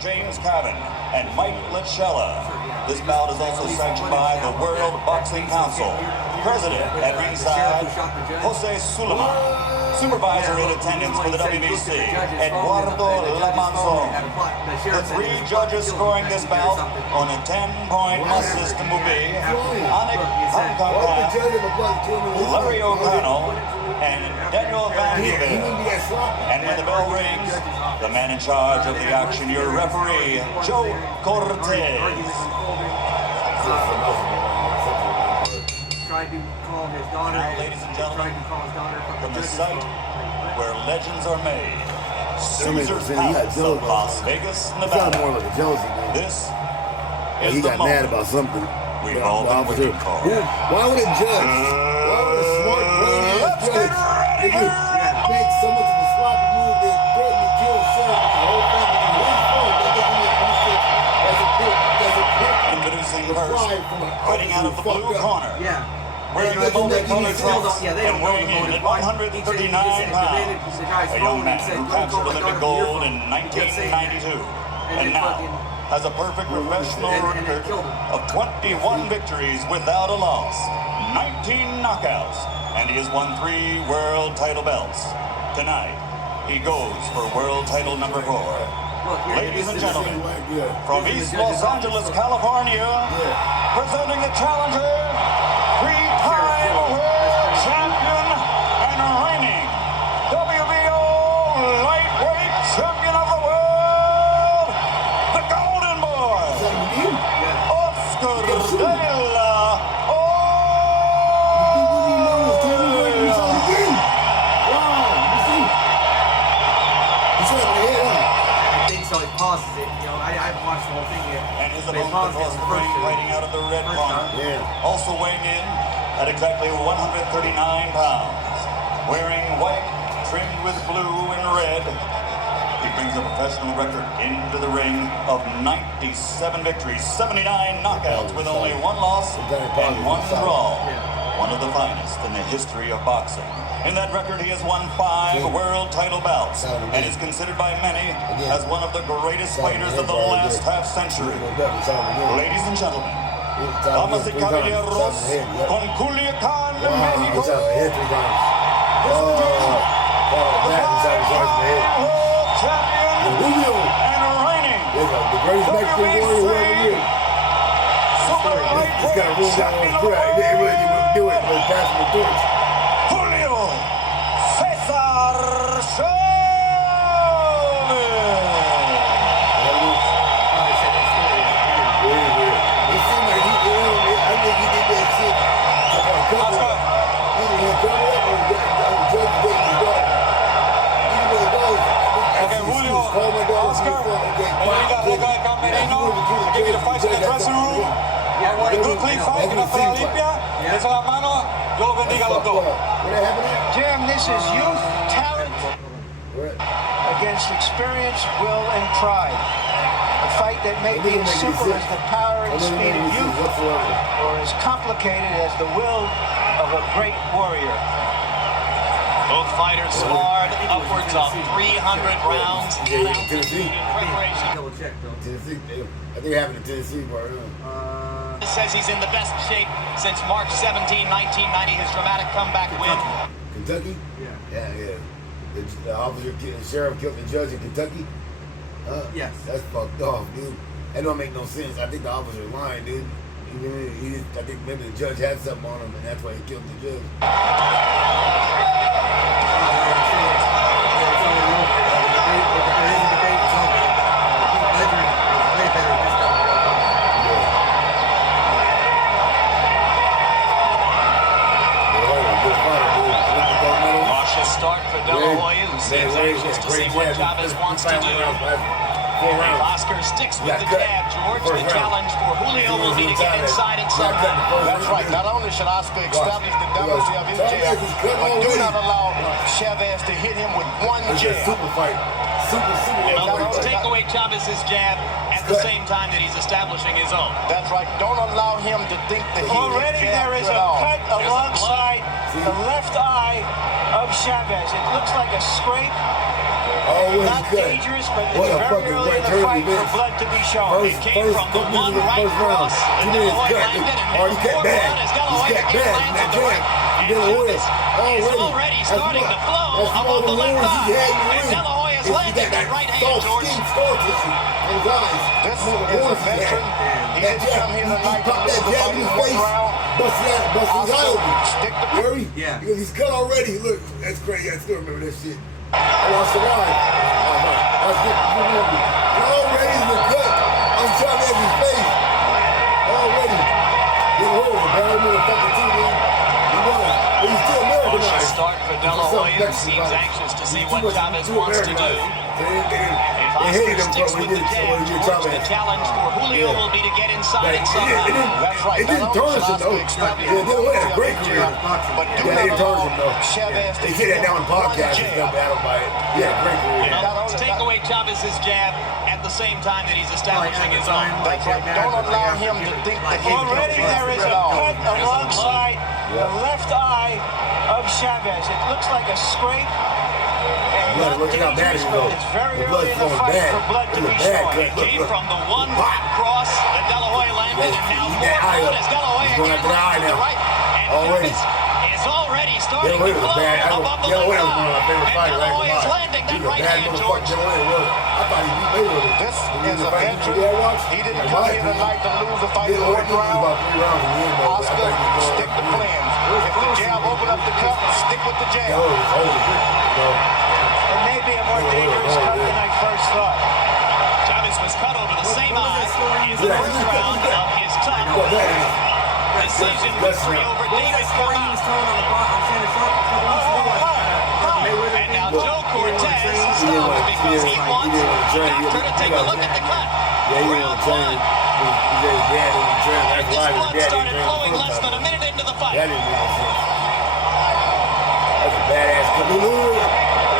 James Cavan and Mike Lechella. This bout is also sanctioned by the World Boxing Council. President at ringside, Jose Sulaiman. Supervisor in attendance for the WBC, Eduardo Lamanzon. The three judges scoring this bout on a 10-point system will be Anik Hamkampa, Larry O'Connell, and Daniel Van Gevel. And when the bell rings, the man in charge of the action, your referee, Joe Cortez. Tried to call his daughter. Now, ladies and gentlemen, from the site where legends are made, Caesar's Palace of Las Vegas, Nevada. More like a jealousy thing. This He is the got mad moment about something. we've all been waiting for. Why would a judge? Why would a smart brain Let's get ready here! make so much of a sloppy move that threatened to kill Sheriff and the whole family in his phone? That doesn't make any sense. That's a pick. Introducing first, fighting out of the blue corner. Yeah. Wearing the multicolored trunks and weighing in at 139 pounds. A young man who captured Olympic gold in 1992. And now has a perfect professional record of 21 victories without a loss, 19 knockouts, and he has won 3 world title belts. Tonight, he goes for world title number 4. Ladies and gentlemen, from East Los Angeles, California, presenting the challenger, 3-time world champion and reigning WBO lightweight champion of the world, the Golden Boy, Oscar de la So he pauses it, you know, I've watched the whole thing here. And his opponent across the ring, fighting out of the red corner, also weighing in at exactly 139 pounds, wearing white trimmed with blue and red. He brings a professional record into the ring of 97 victories, 79 knockouts with only 1 loss and 1 draw. One of the finest in the history of boxing. In that record, he has won 5 world title bouts and is considered by many as one of the greatest fighters of the last half-century. Ladies and gentlemen, damas y caballeros, con Culiacán, Mexico, world champion and reigning WBC super lightweight champion of the world, Julio Cesar Chavez. Okay, Julio, Oscar, Rica de Camerino, I give you the fight in the dressing room. I want a good clean fight, que no esté limpia. Esa la mano, Dios los bendiga a los dos. Jim, this is youth, talent against experience, will, and pride. A fight that may be as simple as the power and speed of youth, or as complicated as the will of a great warrior. Both fighters sparred upwards of 300 rounds in Tennessee. preparation. Double check, though. Tennessee. I think it happened in Tennessee part. Says he's in the best shape since March 17, 1990, his dramatic comeback win. Kentucky? Yeah. The officer, the sheriff killed the judge in Kentucky? Yes. That's fucked off, dude. That don't make no sense. I think the officer's lying, dude. I think maybe the judge had something on him, and that's why he killed the judge. Cautious start for De La Hoya, who seems anxious to see what Chavez wants to do. Oscar sticks with the jab, George. The challenge for Julio will be to get inside it somehow. That's right. Not only should Oscar establish the dominancy of his jab, but do not allow Chavez to hit him with one jab. Super fight. Super. In other words, take away Chavez's jab at the same time that he's establishing his own. That's right. Don't allow him to think that he Already there is a cut alongside the left eye of Chavez. It looks like a scrape. Always Not good. dangerous, but What it's a very fucking early in the great fight for bitch. blood to be shown. It came from the one right cross that De La Hoya landed, and already got more bad. blood as De La He's Hoya got again bad. lands on That the jab. right. And De La Hoya Chavez is already starting to blow above the left eye. And De La Hoya's landing that right hand, George. Scar tissue on his eyes. This is a veteran. He That didn't come here tonight to pop lose that the jab fight in in his one face. round. Busting his eye open. Stick the Gary? Yeah. Because he's cut already. Look, that's crazy. I still remember that shit. I watched the live. That's it. You remember. Already in the cut. I'm trying to have his face. Already. Get over, bro. I'm gonna fucking see him. He won. But he's still American. Cautious start for De La Hoya, who seems anxious to see what Chavez wants to do. If Oscar sticks with the jab, George, the challenge for Julio will be to get inside it somehow. That's right. It didn't tarnish him, though. Yeah, De La Hoya had a great career. But do Yeah, they didn't not tarnish him, allow though. Chavez They to say that now in podcasts and stuff, but I don't buy it. Yeah, great career. Take away Chavez's jab at the same time that he's establishing his own. That's right. Don't allow him to think that he Already there is a cut alongside the left eye of Chavez. It looks like a scrape. Blood, look how bad it is, though. It's very The early in the blood's fight bad. for blood to It's be a bad shown. cut. It came from the one cross that De La Hoya landed, and now Eat more that eye blood up. as De La Hoya He's going again after the eye lands to the now. right. And Already. Chavez is already starting De La to Hoya was blow bad. above the De La Hoya left was one of my eye. favorite And fighters. De La Hoya's landing that right hand, George. De La Hoya was. I thought he beat Mayweather. This When is a fight, veteran. did you watch? He didn't In come my here opinion, tonight to lose the fight De in La Hoya one was round. about 3 rounds in the end, though. Oscar, stick to plans. If the jab open up the cut, stick with the De jab. La Hoya was holding it. You know. It may be a more dangerous cut than I first thought. Chavez was cut over the same eye in the Yeah. first round of his top Well, that is. decision That's victory right. over What was David that story he was Corral. telling on the bottom? I'm saying it's up a couple weeks ago. Mayweather And now thing. Joe Cortez He didn't stopped want because he wants to the train. doctor to take a look at the cut. Yeah, he didn't want to train. Round He said his dad didn't train. That's This why his blood dad didn't started train. flowing less than a minute into the That fight. didn't make sense. That's a badass cut.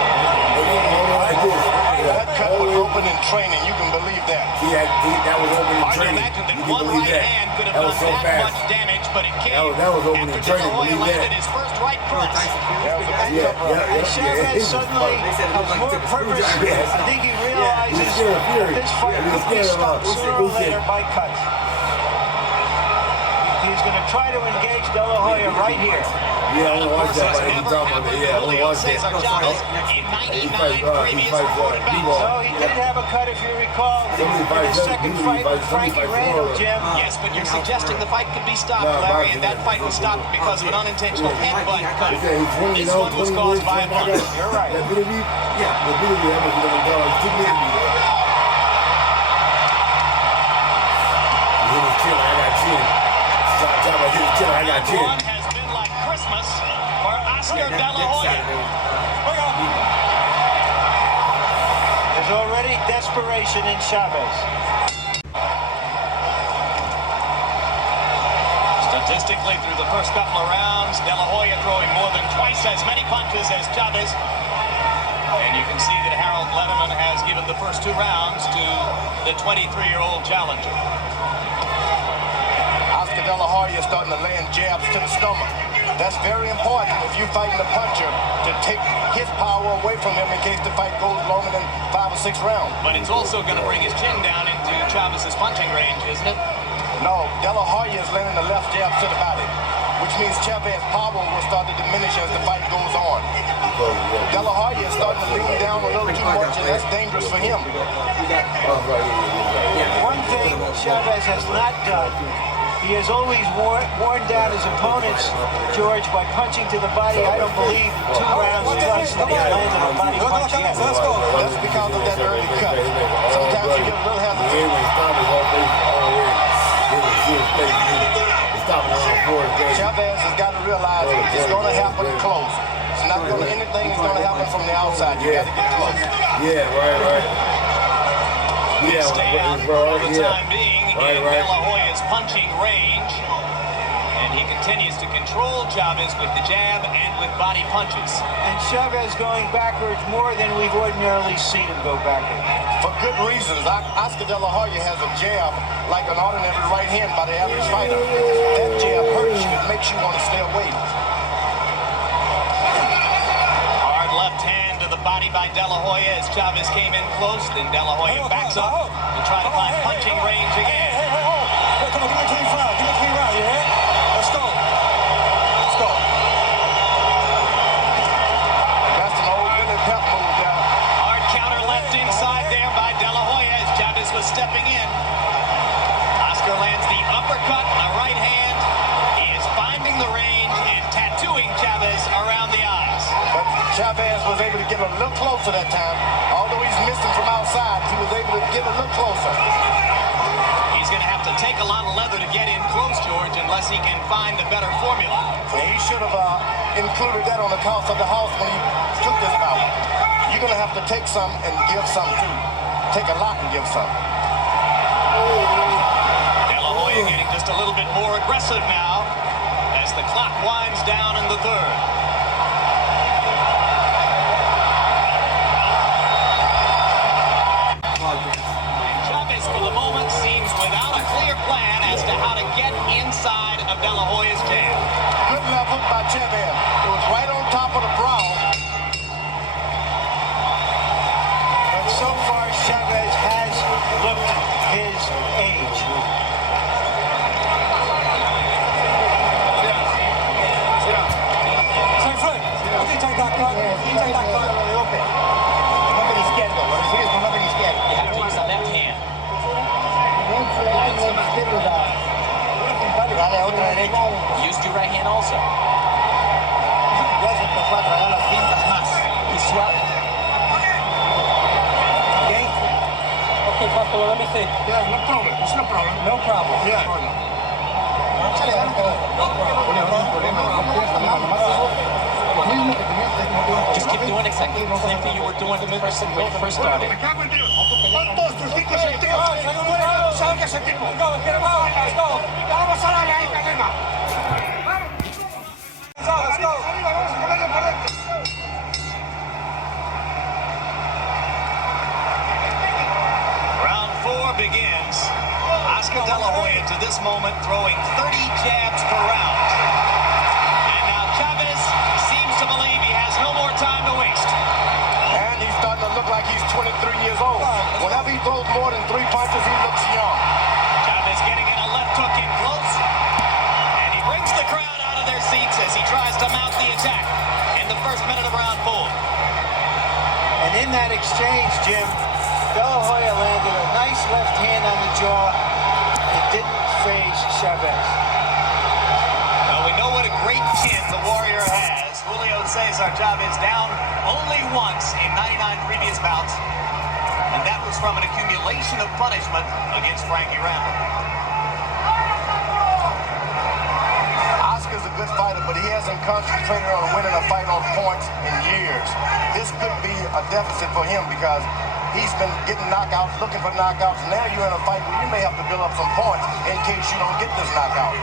Like this. That cut was open in training. You can believe that. That was open in Hard to training. imagine that You can one believe right that. hand could have That done was so that fast. much damage, but it came That was open in after De La training. Hoya Believe landed that. his first right cross. That was a Yeah. big And Chavez suddenly They said it has looked like more he took a purpose. screwdriver. I think he realizes He's scared of Fury. this fight He's will be scared of stopped sooner or who said- later by cuts. He's going to try to engage De La Hoya right here. Yeah, I want to watch that. It's But he never talking about happened that. to Yeah, I want to Julio watch that. Cesar Chavez in 99 previous recorded bouts. So he did have a cut, if you recall, in his second fight with Frankie Randall, Jim. Yes, but you're suggesting the fight could be stopped, No, Larry, Bob's and that in fight was stopped because of an unintentional headbutt cut. Yeah, he's 20, This one was caused by a punch. You're right. That video beat? Yeah. The video beat, that was the dog. He took me to beat. He hit his chin, I got chin. Chop, I hit his chin, I got Round chin. one has been like Christmas for Oscar De La Next Hoya. Saturday. There's already desperation in Chavez. Statistically, through the first couple of rounds, De La Hoya throwing more than twice as many punches as Chavez. And you can see that Harold Letterman has given the first 2 rounds to the 23-year-old challenger. Oscar De La Hoya is starting to land jabs to the stomach. That's very important if you're fighting a puncher to take his power away from him in case the fight goes longer than 5 or 6 rounds. But it's also going to bring his chin down into Chavez's punching range, isn't it? No, De La Hoya is landing the left jab to the body, which means Chavez's power will start to diminish as the fight goes on. De La Hoya is starting to lean down a little too much, and that's dangerous for him. One thing Chavez has not done, he has always worn down his opponents, George, by punching to the body. I don't believe in 2 rounds plus that he landed a body punch yet. Let's go. That's because of that early cut. Sometimes you get a little hesitant. Chavez has got to realize it's going to happen close. It's not going to, anything is going to happen from the outside. You got to get close. Yeah, right. Yeah, Stay out for the time being in De right. La Hoya's punching range. And he continues to control Chavez with the jab and with body punches. And Chavez going backwards more than we've ordinarily seen him go backwards. For good reasons. Oscar De La Hoya has a jab like an ordinary right hand by the average fighter. That jab hurts you. It makes you want to stay away. Hard left hand to the body by De La Hoya as Chavez came in close. Then De La Hoya backs up to try to find punching range again. Hey, come on, give me a clean round. Give me a clean round, you hear? Let's go. Let's go. That's an old Billy Pep move down. Hard counter left inside there by De La Hoya as Chavez was stepping in. Oscar lands the uppercut, a right hand. He is finding the range and tattooing Chavez around the eyes. But Chavez was able to get a little closer that time. Although he's missing from outside, he was able to get a little closer. He's going to have to take a lot of leather to get in close, George, unless he can find a better formula. And he should have included that on the cost of the house when he took this bout. You're going to have to take some and give some too. Take a lot and give some. De La Hoya getting just a little bit more aggressive now as the clock winds down in the third. Chavez, for the moment, seems without a clear plan as to how to get inside of De La Hoya's jab. Good left hook by Chavez. It was right on top of the brow. But so far, Chavez has looked his age. Say, Frank, I think take that cut. Take that cut. You have to use the left hand. Used your right hand also. He's swapped. Okay, Paco, let me see. Yeah, no problem. It's no problem. No problem. Yeah. Just keep doing exactly the same thing you were doing when you first started. All right, ¿saben qué sentir? Let's go, get him out. Let's go. Vamos a darle ahí, calma. Let's go. Round 4 begins. Oscar De La Hoya to this moment throwing 30 jabs per round. And now Chavez seems to believe he has no more time to waste. And he's starting to look like he's 23 years old. Whenever he throws more than 3 punches, he looks young. Chavez getting in a left hook in close. And he brings the crowd out of their seats as he tries to mount the attack in the first minute of round 4. And in that exchange, Jim, De La Hoya landed a nice left hand on the jaw. It didn't phase Chavez. Well, we know what a great chin the Warrior has. Julio Cesar Chavez down only once in 99 previous bouts. And that was from an accumulation of punishment against Frankie Randall. Oscar's a good fighter, but he hasn't concentrated on winning a fight on points in years. This could be a deficit for him because he's been getting knockouts, looking for knockouts. Now you're in a fight where you may have to build up some points in case you don't get this knockout.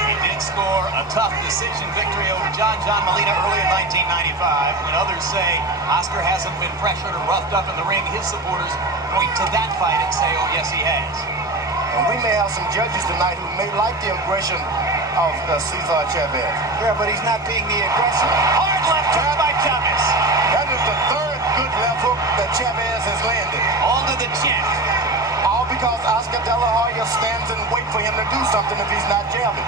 He did score a tough decision victory over John Molina early in 1995. When others say Oscar hasn't been pressured or roughed up in the ring, his supporters point to that fight and say, oh, yes, he has. And we may have some judges tonight who may like the aggression of Cesar Chavez. Yeah, but he's not being the aggressor. Hard left hook by Chavez. That is the third good left hook that Chavez has landed. All to the chin. All because Oscar De La Hoya stands and wait for him to do something if he's not jabbing.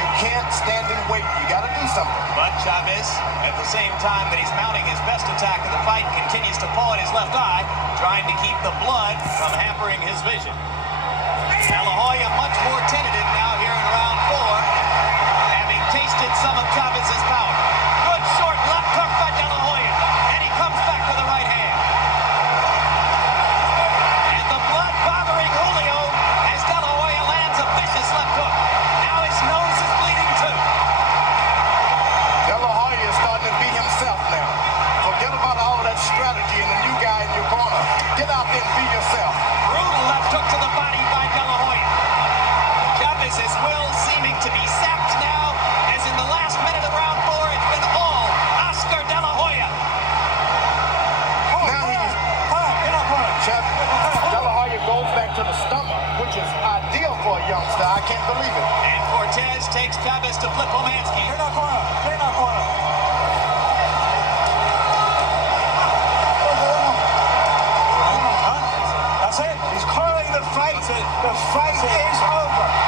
You can't stand and wait. You got to do something. But Chavez, at the same time that he's mounting his best attack of the fight, continues to paw at his left eye, trying to keep the blood from hampering his vision. De La Hoya much more tentative now here in round 4, having tasted some of Chavez's power. Good short left hook by De La Hoya, and he comes back with a right hand. And the blood bothering Julio as De La Hoya lands a vicious left hook. Now his nose is bleeding too. De La Hoya is starting to be himself now. Forget about all of that strategy and the new guy in your corner. Get out there and be yourself. Brutal left hook to the body by De La Hoya. Chavez's will seeming to be sapped now, as in the last minute of round 4, it's been all Oscar De La Hoya. Now he's De La Hoya goes back to the stomach, which is ideal for a youngster. I can't believe it. And Cortez takes Chavez to flip Pomansky. Get in that corner. Get in that corner. the fight. The fight is over.